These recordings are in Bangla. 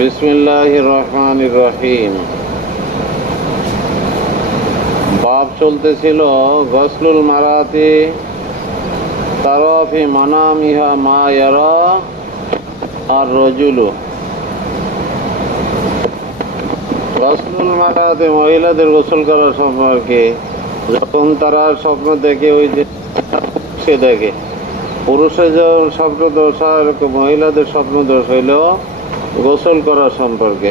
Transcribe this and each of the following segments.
বিসমিল্লাহির রহমানির রহিম। বাব চলতেছিল গসলুল মারাতি তারাফি মানামিহা মা ইয়ারা আর রজুলু। গসলুল মারাতি মহিলাদের গোসল করার সম্পর্কে, যখন তারা স্বপ্ন দেখে ওই যে সে দেখে পুরুষের যে স্বপ্ন দোষ আর মহিলাদের স্বপ্ন দোষ হইল গোসল করার সম্পর্কে।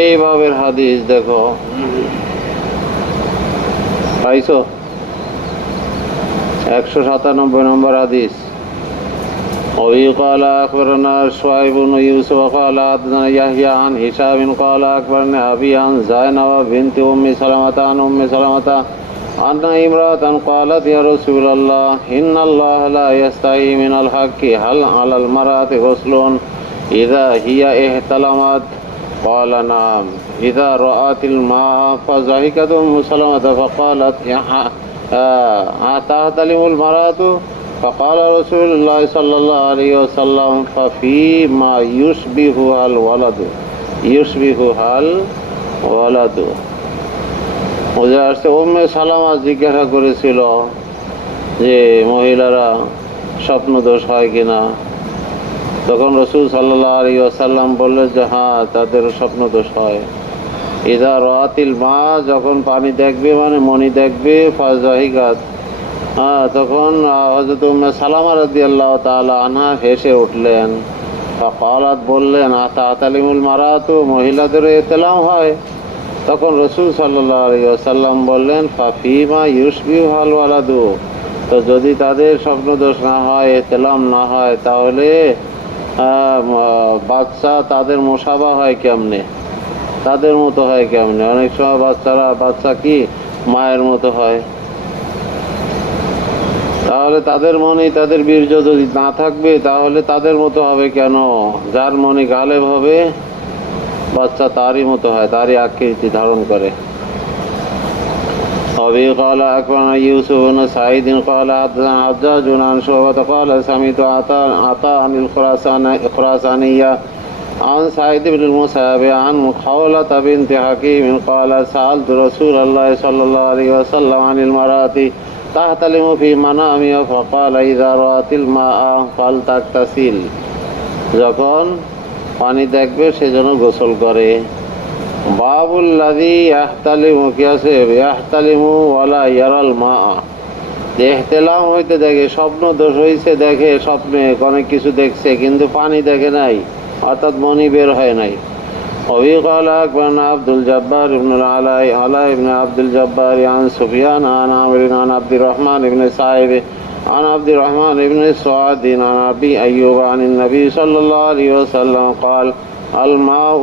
এই ভাবের হাদিস দেখো পাইছো 197 নম্বর হাদিস। وبه قال أخبرنا شعيب بن يوسف قال حدثنا يحيى عن هشام قال أخبرني أبي عن زينب بنت أم سلمة عن أم سلمة أن امرأة قالت يا رسول الله إن الله لا يستحي من الحق هل على المرأة غسل إذا هي احتلمت؟ قال نعم إذا رأت الماء فضحكت أم سلمة فقالت أتحتلم المرأة؟ فقال رسول الله صلى الله عليه وسلم ففيما يشبهها الولد উম্মে সালামা জিজ্ঞাসা করেছিল যে মহিলারা স্বপ্ন দোষ হয় কিনা। তখন রাসূল সাল্লাল্লাহু আলাইহি ওয়াসাল্লাম বললেন যে হ্যাঁ, তাদের স্বপ্ন দোষ হয়। ইদা রাতিল মা, যখন পানি দেখবে মানে মনি দেখবে, ফাজাহিকাত, তখন হযরত উম্মে সালামা রাদিয়াল্লাহু তাআলা আনহা হেসে উঠলেন। ফাকালাত, বললেন আতাতালিমুল মারাতু, মহিলাদের ইতলাম হয়। তখন রাসূল সাল্লাল্লাহু আলাইহি ওয়াসাল্লাম বললেন ফাফিমা ইউশবিহুল ওয়ালাদু, তো যদি তাদের স্বপ্ন দোষ না হয়, ইতলাম না হয়, তাহলে বাচ্চা তাদের মোশাবা হয় কেমনে, তাদের মতো হয় কেমনে? অনেক সময় বাচ্চা কি মায়ের মতো হয়। তাহলে তাদের মনে তাদের বীর্য যদি না থাকবে তাহলে তাদের মতো হবে কেন? যার মনে গালেব হবে বাচ্চা তারই মতো হয়, তারই আকৃতি ধারণ করে। أبي قال أخبرنا يوسف بن سعيد قال حدثنا حجاج عن شعبة قال سمعت عطاء عن الخراسانية عن سعيد بن المسيب عن خولة بنت حكيم قال سألت رسول الله صلى الله عليه وسلم عن المرأة تحتلم في منامها فقال إذا رأت الماء فلتغتسل, যখন পানি দেখবে সেজন্য গোসল করে। বাবুল্লাযী ইয়াহতালিমু, কি আছে? ইয়াহতালিমু ওয়ালা ইয়ারাল মা, ইহতিলাম হইতে দেখে, স্বপ্ন দোষ হইছে দেখে, স্বপ্নে অনেক কিছু দেখছে কিন্তু পানি দেখে নাই, অর্থাৎ মনি বের হয় নাই। وبه قال أخبرنا عبد الجبار بن علاء بن عبد الجبار عن سفيان عن عمرو عن عبد الرحمن بن سعيد عن عبد الرحمن بن سعد عن أبي أيوب عن النبي صلى الله عليه وسلم قال الماء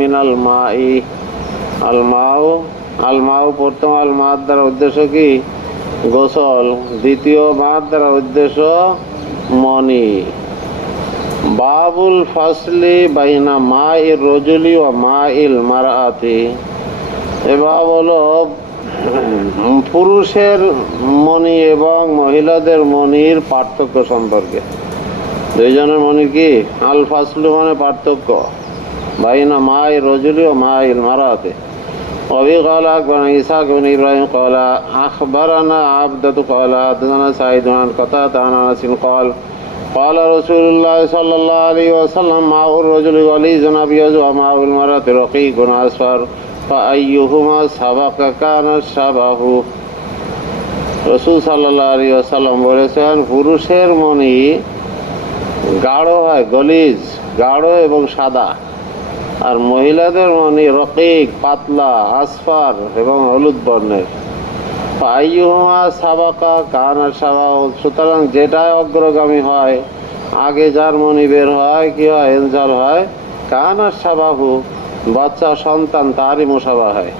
من الماء। প্রথম আল মাদ দ্বারা উদ্দেশ্য কি? গোসল। দ্বিতীয় মাদ দ্বারা উদ্দেশ্য মনি। বাবুল ফাসলি বাইনা মাইর রজুলি ও মাইল মারাতি, এ বাব হলো পুরুষের মনি এবং মহিলাদের মনির পার্থক্য সম্পর্কে। দুইজনের মনি কি? আল ফাসলু মানে পার্থক্য, বাইনা মাইর রজুলি ও মাইল মারাতি। وبه قال أخبرنا إسحاق بن إبراهيم قال أخبرنا عبدة قال حدثنا سعيد عن قتادة عن أنس قال قال رسول الله صلى الله عليه وسلم ماء الرجل غليظ أبيض وماء المرأة رقيق أصفر فأيهما سبق كان شبهه। রাসূল সাল্লাল্লাহু আলাইহি ওয়াসাল্লাম বলেছেন পুরুষের মনি গাঢ় হয়, গলিজ, গাঢ় এবং সাদা, আর মহিলাদের মনি রকিক, পাতলা, আসফার এবং হলুদ বর্ণের। আইয়ুহুমা সাবাকা কানা সাবাহু, সুতরাং যেটাই অগ্রগামী হয়, আগে যার মনি বের হয়, কি হয়? ইনজাল হয়। কানা সাবাহু, বাচ্চা সন্তান তারই মুসাবা হয়।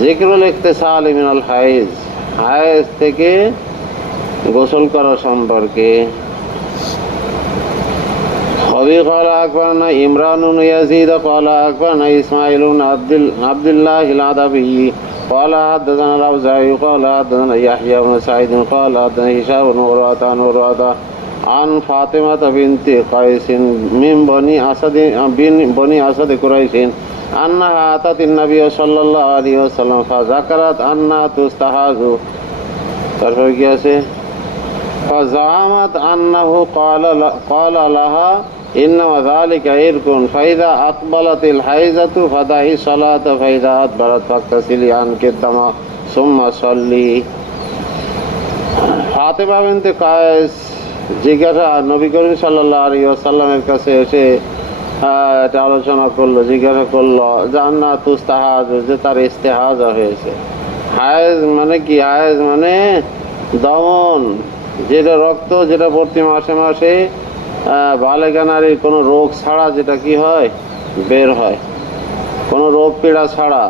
যিকরুল ইগতিসাল মিনাল হাইজ, হাইজ থেকে গোসল করা সম্পর্কে। وبه قال أخبرنا عمران بن يزيد قال أخبرنا إسماعيل بن عبد الله العدبي قال حدثنا الأوزاعي قال حدثنا يحيى بن سعيد قال حدثنا هشام بن عروة عن عروة আন ফাতিমাতা বিনতি কাইসিন মিন বনি আসাদি বিন বনি আসাদি কুরাইশিন আন্নাহা আতাতিন নবী সাল্লাল্লাহু আলাইহি ওয়াসাল্লাম ফাযাকারাত আন্না তুস্তাহাজু। তারপর কি আছে? ফাযামাত আন্নাহু ক্বালা লাহা ইন্নামা যালিকা ইরকুন ফাইযা আকবালাতিল হাইজাতু ফাদাহি সালাতা ফাইযা আদবারাত ফাকতাসিলি আনকি দামা সুম্মা সাল্লি। ফাতিমা বিনতে কায়েস জিজ্ঞাসা নবী করিম সাল্লাল্লাহু আলাইহি ওয়াসাল্লামের কাছে এসে এটা আলোচনা করলো, জিজ্ঞাসা করলো জান্নাত তুস্তাহাজ, যে তার ইস্তেহাজা হয়েছে। হায়েজ মানে কি? হায়েজ মানে দমন, যেটা রক্ত যেটা প্রতি মাসে মাসে বালেগা নারীর কোনো রোগ ছাড়া যেটা কি হয় বের হয়, কোনো রোগ পীড়া ছাড়া।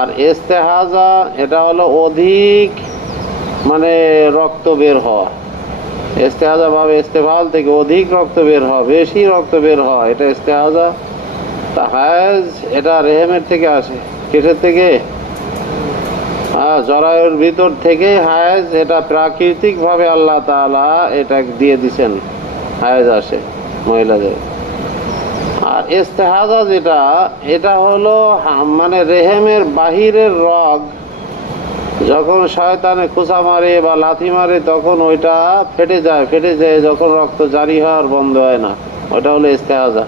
আর ইস্তেহাজা এটা হলো অধিক মানে রক্ত বের হওয়া। ইস্তেহাজা ভাবে ইস্তেফাল থেকে অধিক রক্ত বের হওয়া, বেশি রক্ত বের হওয়া, এটা ইস্তেহাজা। তা হায়েজ এটা রেহেমের থেকে আসে। কিসের থেকে? জরায়ুর ভিতর থেকে হায়েজ, এটা প্রাকৃতিক ভাবে আল্লাহ তাআলা এটা দিয়ে দিছেন, হায়েজ আসে মহিলাদের। আর ইস্তেহাজা যেটা, এটা হলো মানে রেহেমের বাহিরের রগ, যখন শয়তানে কুচা মারে বা লাথি মারে তখন ওইটা ফেটে যায় যখন রক্ত জারি হয় আর বন্ধ হয় না, ওটা হলো ইস্তেহাজা।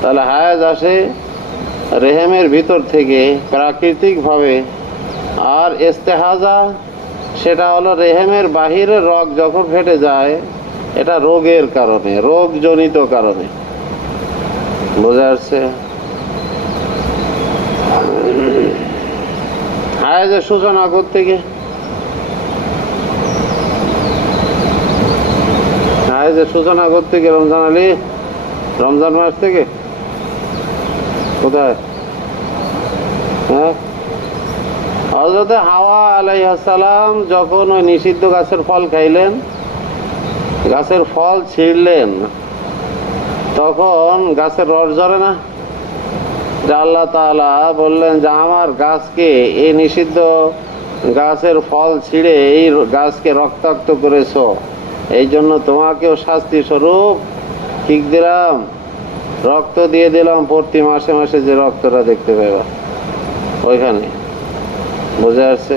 তাহলে হায়েজ আসে রেহেমের ভিতর থেকে প্রাকৃতিক ভাবে। আর ইস্তেহাজা সেটা হলো রেহেমের বাহিরের রগ যখন ফেটে যায়, এটা রোগের কারণে, রোগজনিত কারণে। বোঝা যাচ্ছে? হায়েজের সূচনা কোত্থেকে? হায়েজের সূচনা কোত্থেকে? রমজান আলী, রমজান মাস থেকে? কোথায়? হ্যাঁ, হযরতে হাওয়া আলাইহিস সালাম যখন ওই নিষিদ্ধ গাছের ফল খাইলেন, গাছের ফল ছিঁড়লেন, তখন গাছের রস ঝরে না? আল্লাহ তাআলা বললেন যে আমার গাছকে, এই নিষিদ্ধ গাছের ফল ছিঁড়ে এই গাছকে রক্তাক্ত করেছ, এই জন্য তোমাকেও শাস্তি স্বরূপ ঠিক দিলাম, রক্ত দিয়ে দিলাম প্রতি মাসে মাসে, যে রক্তটা দেখতে পাবা ওইখানে। বুঝে আসছে?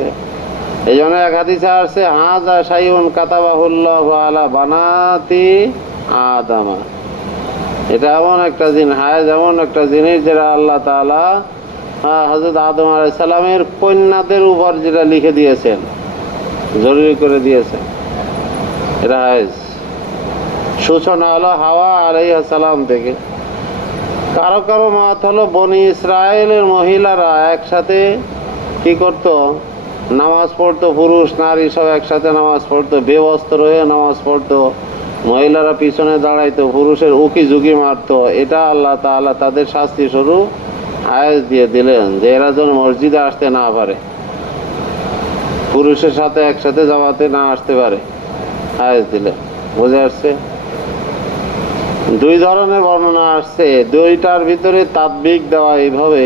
এই জন্য এক হাদিসে আসছে হাযা শাইউন কাতাবাহুল্লাহু আলা বানাতি আদামা। এটা এমন একটা জিনিস, হায়েজ এমন একটা জিনিস যেটা আল্লাহ তাআলা হযরত আদম আলাইহিস সালামের কন্যাদের উপর যেটা লিখে দিয়েছেন, জরুরি করে দিয়েছেন। এটা হায়েজ সূচনা হলো হাওয়া আলাইহিস সালাম থেকে। কারো কারো মত হলো বনি ইসরায়েলের মহিলারা একসাথে কি করতো? নামাজ পড়তো, পুরুষ নারী সব একসাথে নামাজ পড়তো, বেবস্ত্র হয়ে নামাজ পড়তো, মহিলারা পিছনে দাঁড়াইতো, পুরুষের উকি ঝুঁকি মারতো। এটা আল্লাহ তাআলা তাদের শাস্তি স্বরূপ হায়েজ দিয়ে দিলেন, যে এরা যেন মসজিদে আসতে না পারে, পুরুষের সাথে একসাথে জামাতে না আসতে পারে, হায়েজ দিলেন। বুঝে আসছে? দুই ধরনের বর্ণনা আসছে, দুইটার ভিতরে তাদবিক দেওয়া এইভাবে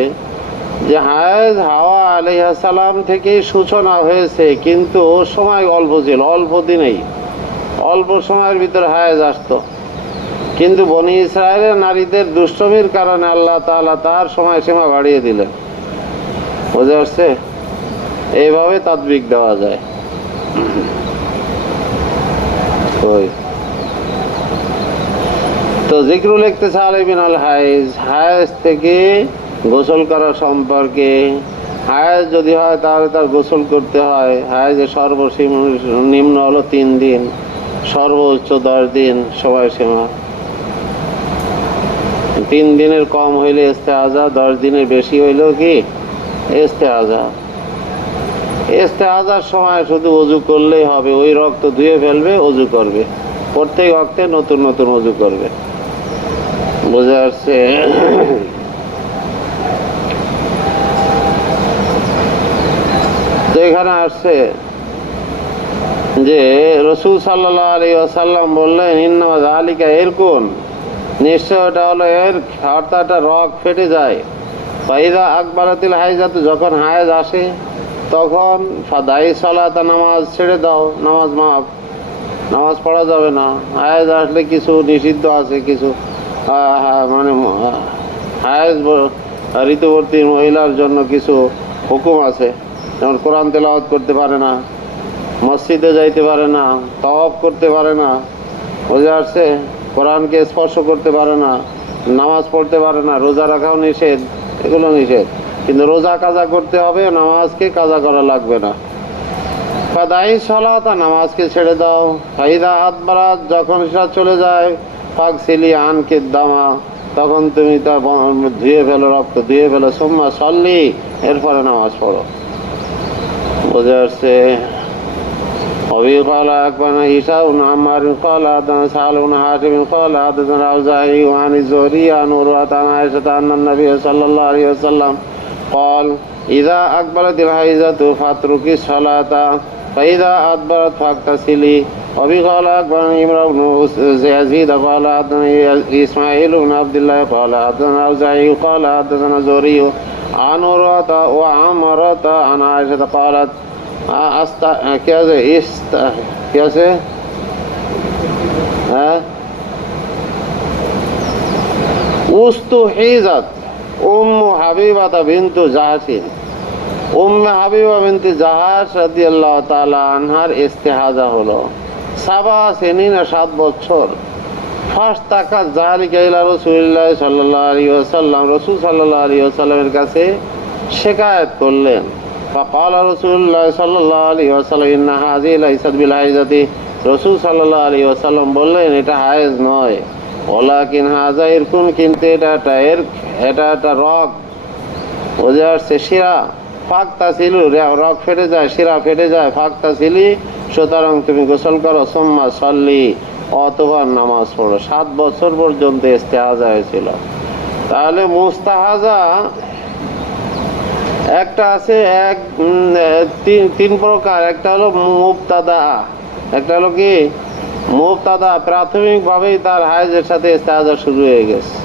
যে হায়েজ হাওয়া আলাইহিস সালাম থেকেই সূচনা হয়েছে, কিন্তু সময় অল্প ছিল, অল্প দিনেই, অল্প সময়ের ভিতরে হায়েজ আসতো। কিন্তু বনি ইসরায়েলের নারীদের দুষ্টমির কারণে আল্লাহ তাআলা তার সময়সীমা বাড়িয়ে দিলেন। বুঝে আসছে? এইভাবে তাদবিক দেওয়া যায়। তো জিক্রুল ইগতিসাল মিনাল হায়েজ, হায়েজ থেকে গোসল করা সম্পর্কে। হায়েজ যদি হয় তাহলে তার গোসল করতে হয়। হায়েজের সর্বনিম্ন হলো 3 দিন, সর্বোচ্চ 10 দিন সময়সীমা। 3 দিনের কম হইলে ইস্তেহাজা, 10 দিনের বেশি হইলেও কি ইস্তেহাজা। ইস্তেহাজার সময় শুধু ওযু করলেই হবে, ওই রক্ত ধুয়ে ফেলবে, ওযু করবে, প্রত্যেক ওয়াক্তে নতুন নতুন ওযু করবে। বুঝে আসছে? তো এখানে আসছে যে রাসূল সাল্লাল্লাহু আলাইহি ওয়াসাল্লাম বললেন ইন্নামা যালিকা ইরকুন, নিশ্চয় এটা হলো এর, অর্থাৎ রগ ফেটে যায়। ফাইদা আকবারাতিল হাইজাতু, যখন হায়েজ আসে তখন ফাদাই সালাত, নামাজ ছেড়ে দাও, নামাজ মাফ। নামাজ পড়া যাবে না। হায়েজ আসলে কিছু নিষিদ্ধ আছে, কিছু মানে হায়েজ ঋতুবর্তী মহিলার জন্য কিছু হুকুম আছে, যেমন কোরআন তেলাওয়াত করতে পারে না, মসজিদে যাইতে পারে না, তাওয়াফ করতে পারে না, বুঝে আসছে, কোরআনকে স্পর্শ করতে পারে না, নামাজ পড়তে পারে না, রোজা রাখাও নিষেধ, এগুলো নিষেধ। কিন্তু রোজা কাজা করতে হবে, নামাজকে কাজা করা লাগবে না। ফাদাই সালাত, নামাজকে ছেড়ে দাও। ফাইদা আদবারাত, যখন সেটা চলে যায়, ফাগসিলি আনকে দামা, তখন তুমি তা ধুয়ে ফেলো, রক্ত ধুয়ে ফেলো। সুম্মা সল্লি, এরপরে নামাজ পড়ো। বুঝে আসছে। وفي قال أكبرنا هشام بن عمار قال حدثنا سهل بن حاتم قال حدثنا الأوزاعي عن الزهري عن عروة عن عائشة أن النبي صلى الله عليه وسلم قال إذا أقبلت الحيضة فاتركي الصلاة فإذا أدبرت فاغتسلي. وفي قال أكبرنا عمرو بن يزيد قال حدثنا إسماعيل بن عبد الله قال حدثنا الأوزاعي قال حدثنا الزهري عن عروة وعمرة عن عائشة قالت উস্তুহিজাত উম্মু হাবিবাতা বিনতু জাহাসিন, উম্মে হাবিবা বিনতে জাহাস রাদিয়াল্লাহু তাআলা আনহার ইস্তেহাজা হলো। 7 সিনিনা, 7 বছর। ফাস্তাকা যালিকা ইলা রাসূলিল্লাহ সাল্লাল্লাহু আলাইহি ওয়াসাল্লাম, রাসূল সাল্লাল্লাহু আলাইহি ওয়াসাল্লামের কাছে শিকায়াত করলেন। فقال رسول الله صلى الله عليه وسلم إن هذه ليست بالحيضة, রাসূল সাল্লাল্লাহু আলাইহি ওয়াসাল্লাম বললেন এটা হায়েজ নয়। ওয়ালাকিন হাযা ইরকুন, কিন্তু এটা একটা রগ, বুঝে আসছে, শিরা। ফাগতাসিলু, রগ ফেটে যায়, শিরা ফেটে যায়। ফাগতাসিলি, সুতরাং তুমি গোসল করো। সুম্মা সল্লি, অতঃপর নামাজ পড়ো। 7 বছর পর্যন্ত ইস্তেহাজা হয়েছিল। তাহলে মুস্তাহাজা একটা আছে, তিন প্রকার। একটা হলো মুবতাদা, একটা হলো কি মুবতাদা, প্রাথমিক ভাবেই তার হায়েজের সাথে ইস্তেহাজা শুরু হয়ে গেছে,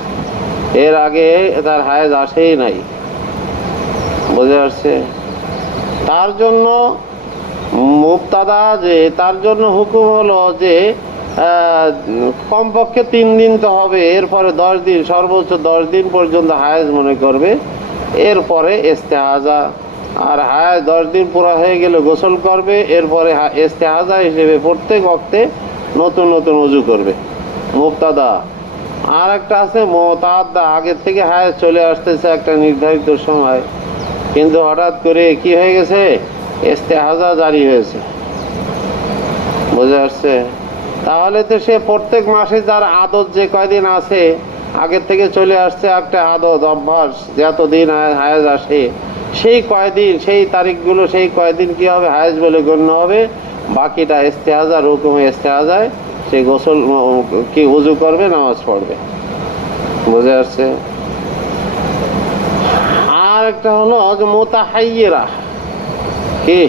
এর আগে তার হায়েজ আসেই নাই, বুঝে আসছে। তার জন্য মুবতাদা, যে তার জন্য হুকুম হলো যে কমপক্ষে 3 দিন তো হবে, এরপরে 10 দিন, সর্বোচ্চ 10 দিন পর্যন্ত হায়েজ মনে করবে, এরপরে ইস্তেহাজা। আর হায়েজ 10 দিন পুরো হয়ে গেলে গোসল করবে, এরপরে ইস্তেহাজা হিসেবে প্রত্যেক ওয়াক্তে নতুন নতুন ওযু করবে, মুবতাদা। আর একটা আছে মুতাআদ্দা, আগে থেকে হায়েজ চলে আসতেছে একটা নির্ধারিত সময়, কিন্তু হঠাৎ করে কি হয়ে গেছে, ইস্তেহাজা জারি হয়েছে, বুঝে আসছে। তাহলে তো সে প্রত্যেক মাসে যার আদত যে কয়দিন আছে, আগের থেকে চলে আসছে একটা আদত, অভ্যাস, যতদিন হায়েজ আসে সেই কয়দিন, সেই তারিখগুলো, সেই কয়দিন কি হবে, হায়েজ বলে গণ্য হবে। বাকিটা ইস্তেহাজা, হুকুমে ইস্তেহাজায় সে গোসল কি ওযু করবে, নামাজ পড়বে, বুঝে আসছে। আর একটা হলো যে মুতাহাইয়্যিরা, কি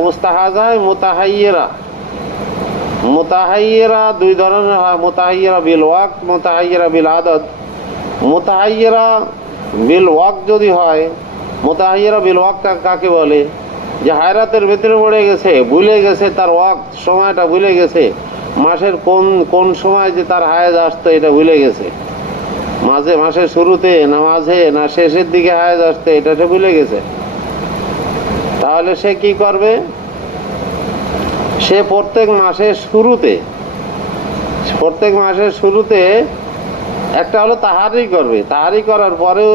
মুস্তাহাজায় মুতাহাইয়্যিরা। মুতাহাইয়্যিরা 2 ধরনের হয়, মুতাহাইয়্যিরা বিল ওয়াক্ত, মুতাহাইয়্যিরা বিল আদত। মুতাহাইয়্যিরা বিল ওয়াক্ত যদি হয়, মুতাহাইয়্যিরা বিল ওয়াক্ত কাকে বলে, যে হায়রাতের ভিতরে পড়ে গেছে, ভুলে গেছে তার ওয়াক্ত, সময়টা ভুলে গেছে, মাসের কোন সময় যে তার হায়েজ আসতো এটা ভুলে গেছে, মাসের শুরুতে না মাঝে না শেষের দিকে হায়েজ আসতো, এটা সে ভুলে গেছে। তাহলে সে কি করবে, সে প্রত্যেক মাসের শুরুতে একটা হলো তাহারি করবে, তাহারি করার পরে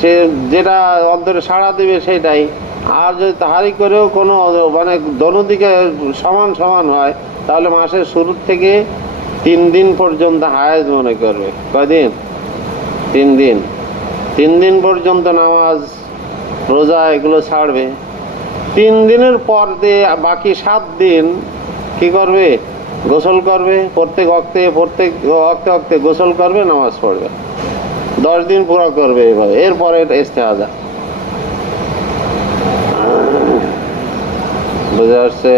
সে যেটা অন্তরে সাড়া দিবে সেটাই। আর যদি তাহারি করেও কোনো মানে দোনোদিকে সমান সমান হয়, তাহলে মাসের শুরু থেকে 3 দিন পর্যন্ত হায়েজ মনে করবে। কয়দিন? 3 দিন। 3 দিন পর্যন্ত নামাজ, রোজা এগুলো ছাড়বে। 3 দিনের পর দিয়ে বাকি 7 দিন কি করবে, গোসল করবে, প্রত্যেক ওয়াক্তে গোসল করবে, নামাজ পড়বে, 10 দিন পুরো করবে এভাবে। এরপরে ইস্তেহাজা, বুঝে আসছে।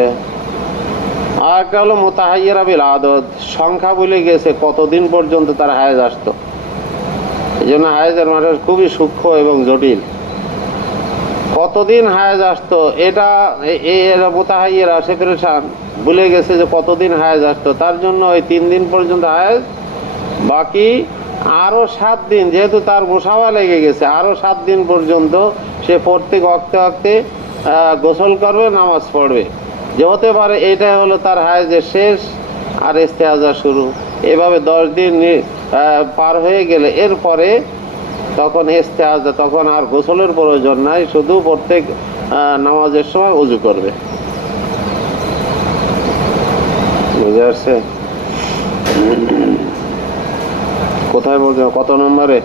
আর একটা হলো মুতাহাইয়্যিরা বিল আদত, সংখ্যা ভুলে গেছে কতদিন পর্যন্ত তার হায়েজ আসতো। এই জন্য হায়েজের মাসের খুবই সূক্ষ্ম এবং জটিল। কতদিন হায়েজ আসতো, এটা এরা মুতাহাইয়েরা সে পেরেশান, ভুলে গেছে যে কতদিন হায়েজ আসতো। তার জন্য ওই 3 দিন পর্যন্ত হায়েজ, বাকি আরো 7 দিন, যেহেতু তার গোসাওয়া লেগে গেছে, আরো 7 দিন পর্যন্ত সে প্রত্যেক ওয়াক্তে ওয়াক্তে গোসল করবে, নামাজ পড়বে। যে হতে পারে এইটাই হলো তার হায়েজের শেষ আর ইস্তেহাজা শুরু। এভাবে 10 দিন পার হয়ে গেলে এরপরে তখন ইস্তেহাজা, তখন আর গোসলের প্রয়োজন নাই, শুধু প্রত্যেক নামাজের সময় উযু করবে। বুঝে আসছে? কোথায় বলছে, কত নম্বরে?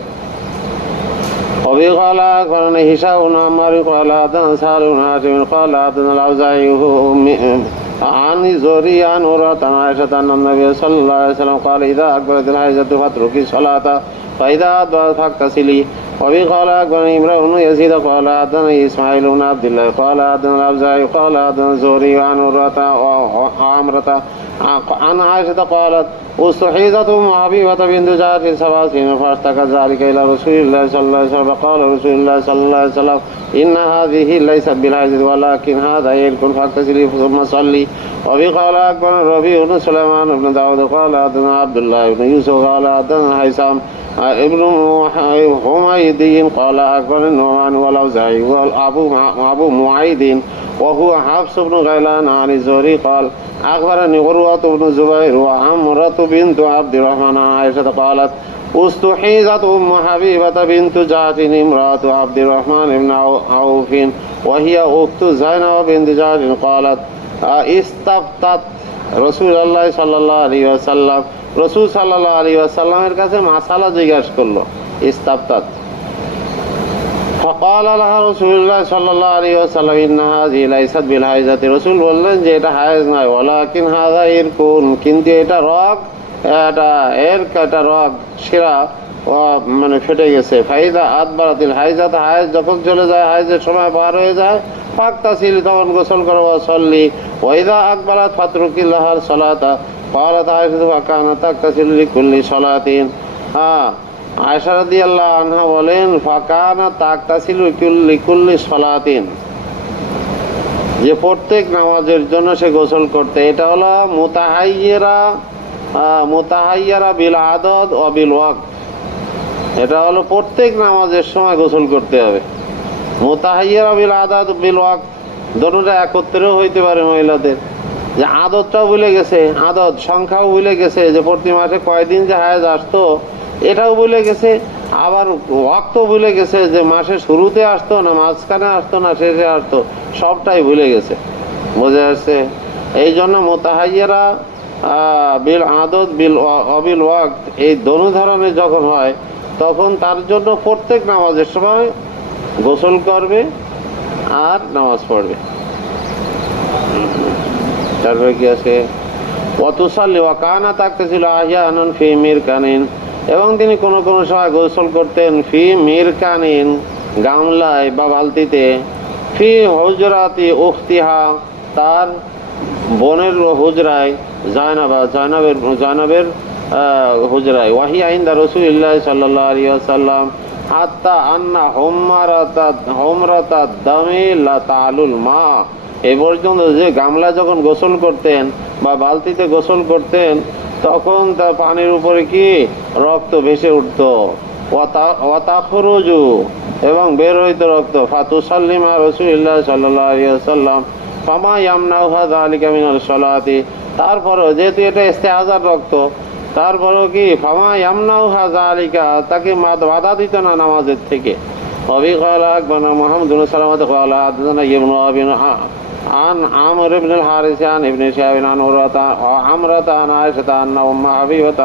قال أخبرنا هشام بن عمار قال حدثنا سهل بن هاشم قال حدثنا الأوزاعي عن الزهري عن عروة عن عائشة أن النبي صلى الله عليه وسلم قال إذا أقبلت الحيضة فاتركي الصلاة فإذا أدبرت فاغتسلي. وبه قال أخبرني عمرو بن يزيد قال حدثنا إسماعيل بن عبد الله قال حدثنا الأوزاعي قال حدثنا الزهري عن عروة وعمرة عن عائشة قالت استحيضت أم حبيبة بنت جعفر 7 سنين فاشتكت ذلك إلى رسول الله صلى الله عليه وسلم فقال رسول الله صلى الله عليه وسلم إن هذه ليست بالحيض ولكن هذا عرق فاغتسلي ثم صلي. وبه قال أخبرنا الربيع بن سليمان بن داود قال حدثنا عبد الله بن يوسف قال حدثنا هيثم ابن حميدي قال أخبرنا النعمان والأوزاعي وأبو معيد وهو حفص بن غيلان عن الزهري قال أخبرني عروة بن الزبير وعمرة بنت عبد الرحمن عن عائشة قالت استحيضت أم حبيبة بنت جعفر امرأة عبد الرحمن بن عوف وهي أخت زينب بنت جعفر قالت استفتت رسول الله صلى الله عليه وسلم, রসুল সাল্লাল্লাহু আলাইহি ওয়াসাল্লামের কাছে মাসালা জিজ্ঞাসা করলো, ইস্তাফতাত। فقال لها رسول الله صلى الله عليه وسلم إن هذه ليست بالحيضة, রসুল বললেন যে এটা হায়েজ নয়, ওয়ালাকিন হাযা ইরকুন, কিন্তু এটা রগ, এটা রগ শিরা মানে ফেটে গেছে। ফাইদা আদবারাতিল হাইজাত, হায়েজ যখন চলে যায়, হায়েজের সময় পার হয়ে যায়, ফাগতাসিলি, তখন গোসল করো, ওয়াসল্লি ওয়াইদা আকবারাত ফাতরুকি লাহার সালাতা قالت عائشة فكانت تغتسل لكل صلاة. আয়েশা রাদিয়াল্লাহু আনহা বলেন ফাকানাত তাগতাসিলু লিকুল্লি সালাতিন, যে প্রত্যেক নামাজের জন্য সে গোসল করতে। এটা হলো মুতাহাইয়ারা বিল আদদ ওয়া বিল ওয়াক্ত, এটা হলো প্রত্যেক নামাজের সময় গোসল করতে হবে। মুতাহাইয়ারা বিল আদদ বিল ওয়াক্ত দুটোটা একত্রেও হইতে পারে মহিলাদের, যে আদতটাও ভুলে গেছে, আদত সংখ্যাও ভুলে গেছে, যে প্রতি মাসে কয়দিন যে হায়েজ আসতো এটাও ভুলে গেছে, আবার ওয়াক্ত ভুলে গেছে, যে মাসের শুরুতে আসতো না, মাঝখানে আসতো না, শেষে আসতো, সবটাই ভুলে গেছে। বুঝে আসছে? এই জন্য মুতাহাইয়ারা বিল আদত বিল অবিল ওয়াক্ত এই দোনো ধরনের যখন হয়, তখন তার জন্য প্রত্যেক নামাজের সময় গোসল করবে আর নামাজ পড়বে। তারপরে কি আছে, ওয়াতুসাল্লি ওয়া কানা তাগতাসিল আহয়ানান ফি মিরকানিন, এবং তিনি কোনো কোনো সময় গোসল করতেন ফি মিরকানিন, গামলায় বা বালতিতে, ফি হুজরাতি উখতিহা, তার বোনের হুজরায়, জায়নাবের হুজরায়, ওয়াহিয়া ইনদা রাসূলিল্লাহ সাল্লাল্লাহু আলাইহি ওয়াসাল্লাম হাত্তা আন্না হুমরাতা দামি লা তাআলুল মা, এই পর্যন্ত যে গামলা যখন গোসল করতেন বা বালতিতে গোসল করতেন, তখন তার পানির উপরে কি রক্ত ভেসে উঠত, ওয়াতাখরুজু, এবং বের হইত রক্ত। ফাতুসাল্লিমা রাসূলুল্লাহ সাল্লাল্লাহু আলাইহি ওয়াসাল্লাম ফামা ইয়ামনাউহা যালিকা মিনাস সালাতি, তারপরেও যেহেতু এটা ইস্তেহাজার রক্ত, তারপরেও কি ফামা ইয়ামনাউহা যালিকা, তাকে বাধা দিত না নামাজের থেকে। وبه قال أخبرنا محمد بن سلمة قال حدثنا ابن أبي عن عمرو بن الحارث عن ابن شهاب عن عمرة عن عائشة أن أم حبيبة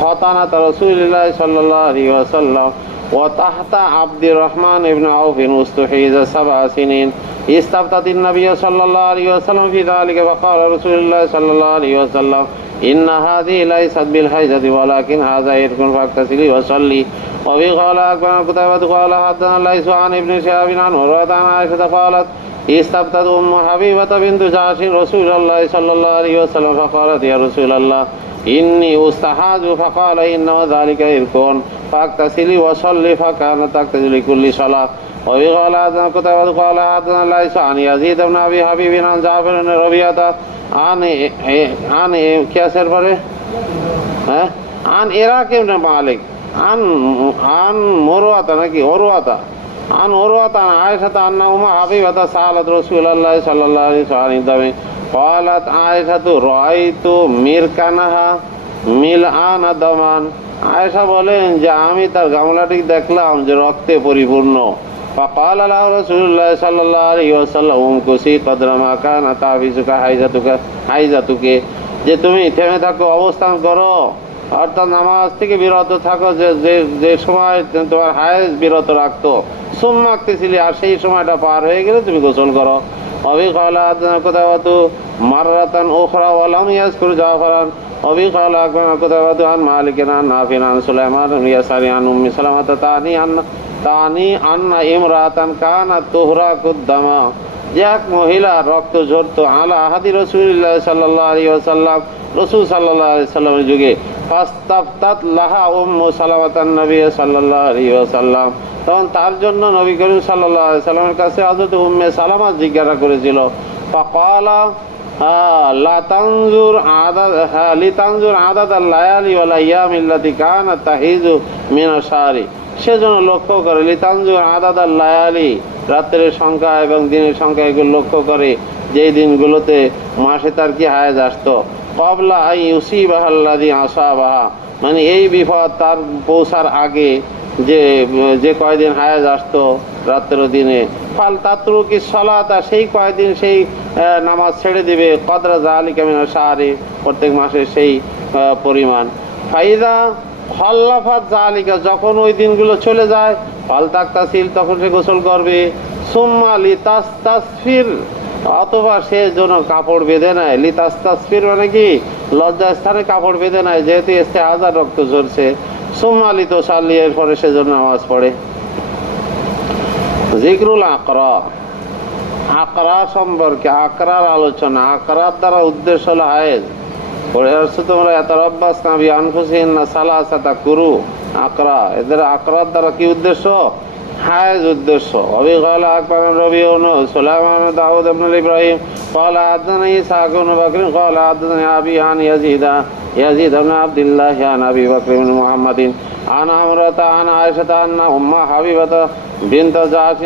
خطنت رسول الله صلى الله عليه وسلم وتحت عبد الرحمن بن عوف استحيض 7 سنين استفتت النبي صلى الله عليه وسلم في ذلك فقال رسول الله صلى الله عليه وسلم إن هذه ليست بالحيضة ولكن هذا عرق فاغتسلي وصلي. وبه قال أخبرنا قتيبة قال حدثنا الليث عن ابن شهاب عن عروة عن عائشة قالت استفتت أم حبيبة بنت جحش رسول الله صلى الله عليه وسلم فقالت يا رسول الله إني أستحاض فقال إنما ذلك عرق فاغتسلي وصلي فكانت تغتسل لكل صلاة. وبه قال حدثنا قتيبة قال حدثنا الليث عن يزيد بن أبي حبيب عن جابر بن ربيعة عن كياسر পরে হ্যাঁ عن إراك بن مالك عن مروة নাকি ওরওয়াতা عن عروة عن عائشة أن أم حبيبة سألت رسول الله صلى الله عليه وسلم قالت عائشة رأيت মিরকানাহা মিলআন দামান। আয়েশা বলেন যে আমি তার গামলাটি দেখলাম যে রক্তে পরিপূর্ণ। فقال له رسول الله صلى الله عليه وسلم امكثي قدر ما كان تعبسك حيزتك, যে তুমি থেমে থাকো, অবস্থান করো, অর্থাৎ নামাজ থেকে বিরত থাকো যে সময় তোমার হায়েজ বিরত রাখতো। সুম্মাকতেছিলি, আর সেই সময়টা পার হয়ে গেলে তুমি গোসল করো। অবি কওলা কুতাবাতু মাররাতান উখরা ওয়া লাম ইয়াজকুর জাফরান। অবি কওলা কুতাবাতু আন মালিক আন নাফি আন সুলাইমান ইয়াসারি আন উম্মি সালামাতা তানি আন্না ইমরাতান কানাত তুহরাকুদ দামা, যে এক মহিলা রক্ত ঝরতো আলা আহাদি রাসূলুল্লাহ সাল্লাল্লাহু আলাইহি ওয়াসাল্লাম, রাসূল সাল্লাল্লাহু আলাইহি ওয়াসাল্লামের যুগে। ফাস্তাফতাত লাহা উম্মু সালামাতান নবী সাল্লাল্লাহু আলাইহি ওয়াসাল্লাম, তখন তার জন্য নবী করিম সাল্লাল্লাহু আলাইহি ওয়াসাল্লামের কাছে হযরত উম্মে সালামা জিজ্ঞাসা করেছিল। ফাকালা লিতানজুর আদাদ আল-লায়ালি ওয়াল আইয়াম আল্লাতী কানাত তাহিজু মিন আশ-শাহরি, সেজন্য লক্ষ্য করে লিতানজুর আদাদ আল-লায়ালি, রাত্রের সংখ্যা এবং দিনের সংখ্যা, এগুলো লক্ষ্য করে যেই দিনগুলোতে মাসে তার কি হায়েজ আসতো। ক্বাবলা আন ইউসিবাহা আল্লাযী আসাবাহা, মানে এই বিপদ তার পৌঁছার আগে যে কয়দিন হায়েজ আসতো রাত্র দিনে। ফাল তাতরুকি সালাতা, সেই কয়দিন সেই নামাজ ছেড়ে দিবে। কদরা যালিকা মিন আশ-শাহরি, প্রত্যেক মাসের সেই পরিমাণ। ফাইদা খল্লাফাত যালিকা, যখন ওই দিনগুলো চলে যায়, ফাল তাকতাসিল, তখন সে গোসল করবে। সুম্মা লিতাস্তাসফির, অথবা সে যেন কাপড় বেঁধে নেয়। লিতাস্তাসফির মানে কি, লজ্জা স্থানে কাপড় বেঁধে নেয়, যেহেতু ইস্তেহাজার রক্ত ঝরছে। সুম্মা লিতুসাল্লি, এরপরে সে যেন নামাজ পড়ে। জিকরুল আকরা, আকরা সম্পর্কে, আকরার আলোচনা। আকরার দ্বারা উদ্দেশ্য হলো হায়েজ। পড়ে আসছো তোমরা ইয়াতারাব্বাস নাবি আনফুসিহিন্না সালাসাতা কুরু, আকরা, এদের আকরার দ্বারা কি উদ্দেশ্য? হায়েজ উদ্দেশ্য। অবি ক্বালা আকবার রবিউন সুলাইমান দাউদ ইবনে ইব্রাহিম ক্বালা হাদানানি ইসহাক ইবনে বকর ক্বালা হাদানানি আবি আন ইয়াজিদ ইবনে আব্দুল্লাহ আন আবি বকর ইবনে মুহাম্মাদিন আন আমরাতা আন আয়েশা আন্না উম্মা হাবিবাতা বিনত জাহশ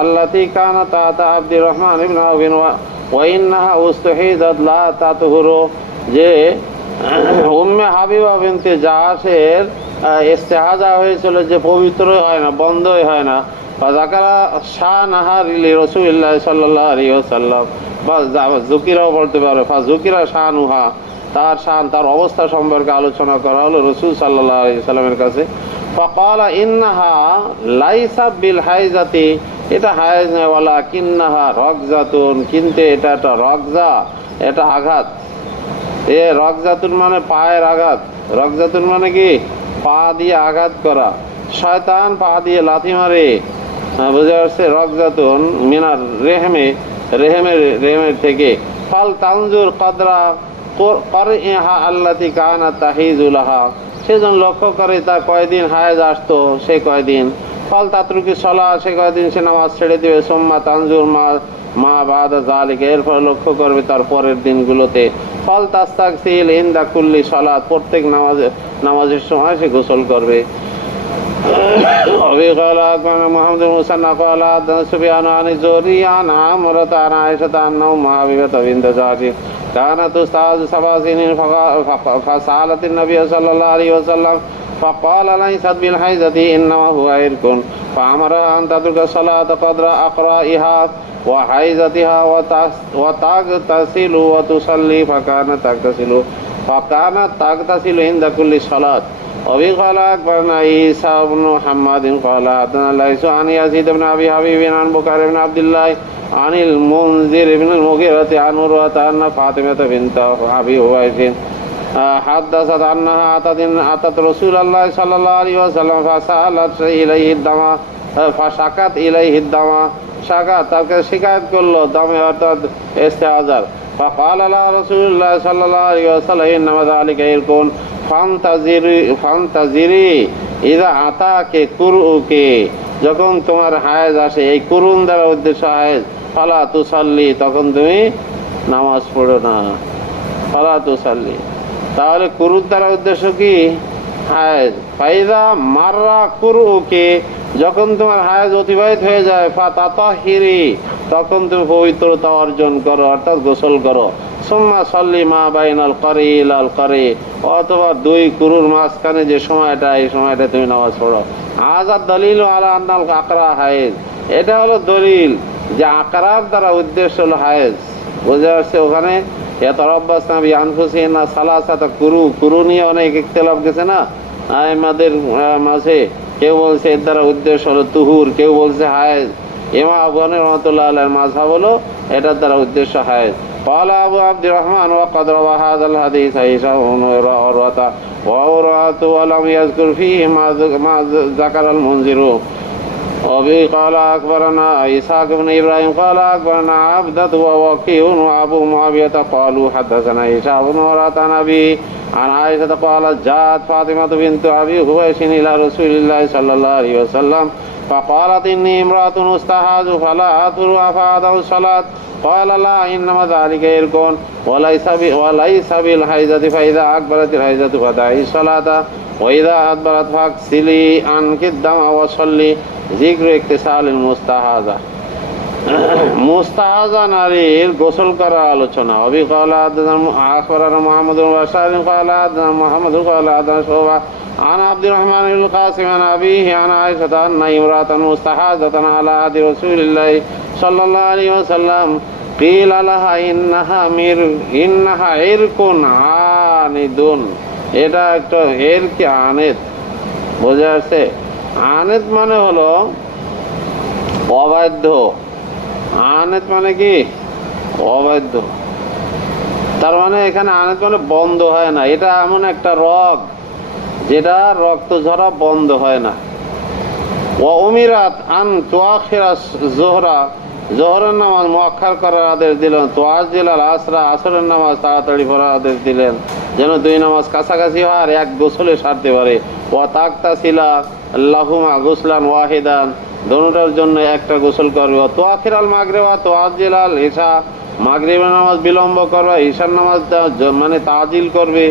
আল্লাতী কানাত তাতা আব্দুর রহমান ইবনে আওফ ওয়া ইন্নাহা উস্তুহিদাত লা তাতুহরু, যে উম্মে হাবিবা বিনতে জাহশের ইস্তেহাজা হয়েছিল, যে পবিত্র হয় না, বন্ধই হয় না। ফাযাকারা শানাহা লিরাসূলিল্লাহ সাল্লাল্লাহু আলাইহি ওয়াসাল্লাম, বা যুকিরাও বলতে পারে, ফাযুকিরা শানুহা, তার শান, তার অবস্থা সম্পর্কে আলোচনা করা হলো রাসূল সাল্লাল্লাহু আলাইহি ওয়াসাল্লামের কাছে। ফাকালা ইন্নাহা লাইসা বিল হাইজাতি, এটা হায়েজ নয়, ওয়ালাকিন্নাহা রগজাতুন, কিন্তু এটা একটা রগজা, এটা আঘাত। এ রগজাতুন মানে পায়ের আঘাত। রগজাতুন মানে কি, পা দিয়ে আঘাত করা। শয়তান পা দিয়ে লাথি মারে, বুঝে আসছে? রগজাতুন মিনার রেহেমের থেকে। ফাল তানজুর কদরা করইহা আল্লাতী কানাত তাহিজু লাহা, সেজন লক্ষ্য করে তা কয়দিন হায়েজ আসতো, সে কয়দিন। ফাল তাতরুকি সালাত, সে কয়দিন সে নামাজ ছেড়ে দেবে। সুম্মা তানজুর মা বাদা যালিকা, এরপর লক্ষ্য করবে তার পরের দিনগুলোতে। ফল তাস্তাগসিল ইনদা কুল্লি সালাত, প্রত্যেক নামাজের সময় সে গোসল করবে। অবি ক্বালা আকবার মুহাম্মদ ইবনে মুসান্না ক্বালা হাদাসানা সুফিয়ান আন যুহরি আন আমরাতা আন আয়েশা আন্না উম্মা হাবিবাতা বিনত জাহশ কানাত তুস্তাজ সাবা সিনিন ফাসালাত নবী সাল্লাল্লাহু আলাইহি ওয়াসাল্লাম ফাকালা লাইসাত বিল হাইজাতি ইন্নামা হুয়া ইরকুন ফাআমারা আন তাতরুকা সালাত কদরা আকরাইহা ওয়া হাইজাতিহা ওয়া তাগতাসিলু ওয়া তুসাল্লি ফাকানাত তাগতাসিলু ইনদা কুল্লি সালাত। অবি ক্বালা আকবারনা ঈসা ইবনে মুহাম্মাদিন ক্বালা হাদানা লাইসু আন ইয়াজিদ ইবনে আবি হাবিব আন বুকার ইবনে আব্দুল্লাহ আনিল মুনজির ইবনে মুগীরাতি আন উরওয়াতা আন্না ফাতিমাতা বিনত আবি হুয়াইসিন হাদাসাত আন্নাহা আতাত রাসূলুল্লাহ সাল্লাল্লাহু আলাইহি ওয়াসাল্লাম ফাসালাত ইলাইহি দামা ফাশাকাত ইলাইহি দামা, শাকাত, তাকে শিকায়ত করলো দামে, অর্থাৎ ইস্তেহাজার। ফাকালা লা রাসূলুল্লাহ সাল্লাল্লাহু আলাইহি ওয়াসাল্লাম ইন্নামা যালিকা ইরকুন ফান্তাজিরি ইযা আতাকে কুরউকে, যখন তোমার হায়েজ আসে, এই কুরুন দ্বারা উদ্দেশ্য হায়েজ, ফালা তুসাল্লি, তখন তুমি নামাজ পড়ো না, ফালা তুসাল্লি। তাহলে কুরুন দ্বারা উদ্দেশ্য কি? হায়েজ। ফাইদা মাররা কুরুকে, যখন তোমার হায়েজ অতিবাহিত হয়ে যায়, ফাতাতাহিরি, তখন তুমি পবিত্রতা অর্জন করো, অর্থাৎ গোসল করো। সুম্মা সাল্লি মা বাইনাল করি ইলাল করি, অথবা দুই কুরুর মাঝখানে যে সময়টা, এই সময়টা তুমি নামাজ পড়ো। আজাদ দলিল আলা আন্নাল আকরা হায়েজ, এটা হলো দলিল যে আকরার দ্বারা উদ্দেশ্য হলো হায়েজ। বুঝে আসছে? ওখানে ইয়াতারাব্বাস না বিআনফুসিহিন্না সালাসাতা কুরু, কুরু নিয়ে অনেক ইখতিলাফ গেছে না আইমাদের মাঝে। কেউ বলছে এর দ্বারা উদ্দেশ্য হলো তুহুর, কেউ বলছে হায়েজ। ইমাম আবু হানিফা রাহমাতুল্লাহ আলাইহির মাযহাব হলো এটার দ্বারা উদ্দেশ্য হায়েজ। قال أبو عبد الرحمن وقد روى هذا الحديث هشام بن عروة وعروة ولم يذكر فيه ما ذكر المنذر. وبه قال أخبرنا إسحاق بن إبراهيم قال أخبرنا عبدة ووكيع وأبو معاوية قالوا حدثنا هشام بن عروة عن أبي عن عائشة قالت جاءت فاطمة بنت أبي حبيش إلى رسول الله صلى الله عليه وسلم فقالت إني امرأة أستحاذ فلا أطهر أفأدع الصلاة قال لا إنما ذلك إرق وليس بالحيضة فإذا أقبلت الحيضة فدعي الصلاة وإذا أدبرت فاغسلي عنك الدم وصلي. ذكر اغتسال المستحاضة, মুস্তাহাজা নারীর গোসল করার আলোচনা। অবি ক্বালা আখবারানা মুহাম্মদ বিন বাশার ক্বালা মুহাম্মদ ক্বালা শুবা আন আব্দুর রহমান ইবনে কাসিম আন আবিহি আন আয়েশা আন্না ইমরাতান মুস্তাহাজাতান আলা আদি রাসূলিল্লাহ সাল্লাল্লাহু আলাইহি ওয়াসাল্লাম ক্বিলা লাহা ইন্নাহা ইরকুন আনিদুন, এটা একটা এর কি আনেত, বোঝা যাচ্ছে? আনেত মানে হলো অবাধ্য, আনেত মানে কি? অবাধ্য। তার মানে এখানে আনেত মানে বন্ধ হয় না, এটা এমন একটা রোগ যেটা রক্ত ঝরা বন্ধ হয় না। ওয়া উমিরাত আন তুআখিরা যোহরা, জোহরের নামাজ মুআক্খার করার আদেশ দিলেন। তুআজ্জিলাল আসরা, আসরের নামাজ তাড়াতাড়ি পড়ার আদেশ দিলেন, যেন দুই নামাজ কাছাকাছি হয় আর এক গোসলে সারতে পারে। ওয়া তাগতাসিলা লাহুমা গুসলান ওয়াহিদান, দোনোটার জন্য একটা গোসল করবে। তুআখিরাল মাগরিবা তুআজ্জিলাল ইশা, মাগরিবের নামাজ বিলম্ব করবে, ঈশার নামাজ মানে তাজিল করবে।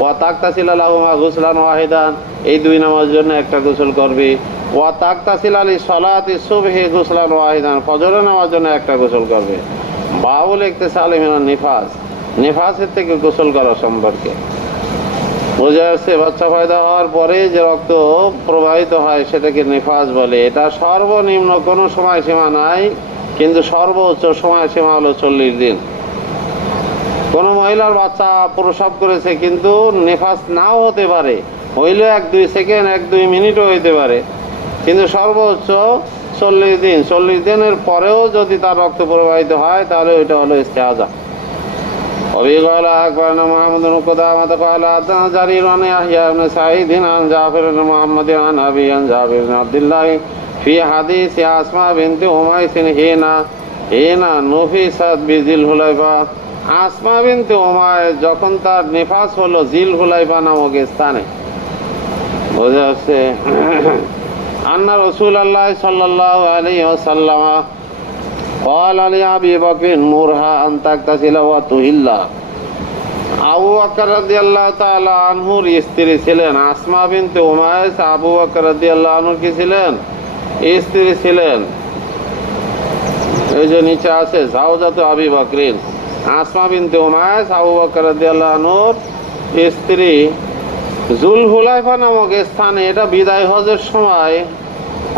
ওয়া তাগতাসিলা লাহুমা গুসলান ওয়াহিদান, এই দুই নামাজ জন্য একটা গোসল করবে। ওয়া তাগতাসিলা লিসসালাতি সুবহি গুসলান ওয়াহিদান, ফজরের নামাজ জন্য একটা গোসল করবে। বাউল ইগতিসাল মিনান নিফাস, নিফাসের থেকে গোসল করা সম্পর্কে বোঝা যাচ্ছে। বাচ্চা পয়দা হওয়ার পরে যে রক্ত প্রবাহিত হয় সেটাকে নিফাস বলে। এটা সর্বনিম্ন কোনো সময়সীমা নাই, কিন্তু সর্বোচ্চ সময়সীমা হলো 40 দিন। কোন মহিলার বাচ্চা প্রসব করেছে কিন্তু নিফাস নাও হতে পারে, হইলে 1-2 সেকেন্ড 1-2 মিনিটও হইতে পারে, কিন্তু সর্বোচ্চ 40 দিন। 40 দিনের পরেও যদি তার রক্ত প্রবাহিত হয় তাহলে ওইটা হলো ইস্তেহাজা। وبه قال أخبرنا محمد بن قدامة قال حدثنا جرير عن يحيى بن سعيد عن جعفر بن محمد عن أبي عن جابر بن عبد الله في حديث أسماء بنت أميس حين نفست بذي الحليفة। আসমা বিনতে উমাইস যখন তার নিফাস হলো জিল হুলাইফা নামক স্থানে, বোঝা যাচ্ছে? আন্না রাসূলুল্লাহ সাল্লাল্লাহু আলাইহি ওয়াসাল্লাম قال لأبي بكر مرها أن تغتسل وتحل। আবু বকর রাদিয়াল্লাহু তাআলা আনহুর স্ত্রী ছিলেন আসমা বিনতে উমাইস। আবু বকর রাদিয়াল্লাহু আনহু কি ছিলেন? স্ত্রী ছিলেন। এই যে নিচে আছে জাওজাতু আবি বকরিন, আসমা বিনতে উমাইস আবু বকর রাদিয়াল্লাহু আনহুর স্ত্রী। জুলহুলাইফা নামক স্থানে, এটা বিদায় হজের সময়